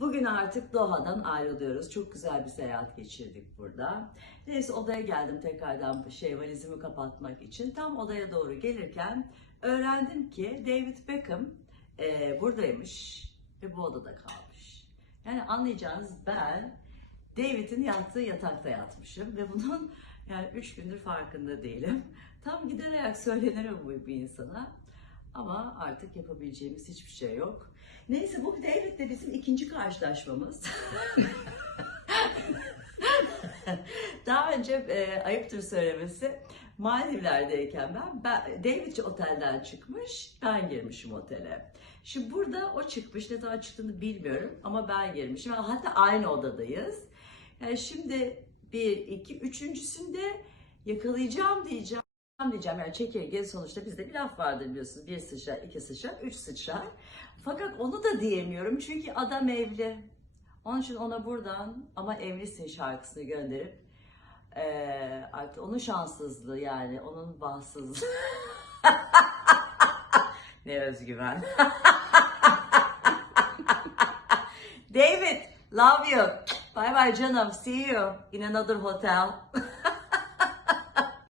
Bugün artık Doha'dan ayrılıyoruz. Çok güzel bir seyahat geçirdik burada. Neyse odaya geldim tekrardan şey valizimi kapatmak için. Tam odaya doğru gelirken öğrendim ki David Beckham e, buradaymış ve bu odada kalmış. Yani anlayacağınız ben David'in yattığı yatakta yatmışım ve bunun yani üç gündür farkında değilim. Tam giderek söylenirim bu bir insana. Ama artık yapabileceğimiz hiçbir şey yok. Neyse bu David de bizim ikinci karşılaşmamız. Daha önce e, ayıptır söylemesi Maldivler'deyken ben, ben David otelden çıkmış, ben girmişim otele. Şimdi burada o çıkmış, ne zaman çıktığını bilmiyorum ama ben girmişim. Hatta aynı odadayız. Yani şimdi bir, iki, üçüncüsünde yakalayacağım diyeceğim diyeceğim yani çekirge sonuçta bizde bir laf vardır biliyorsunuz. Bir sıçrar, iki sıçrar, üç sıçrar. Fakat onu da diyemiyorum çünkü adam evli. Onun için ona buradan ama evlisin şarkısını gönderip eee artık onun şanssızlığı yani onun bahtsızlığı. ne özgüven. David, love you. Bye bye canım. See you in another hotel.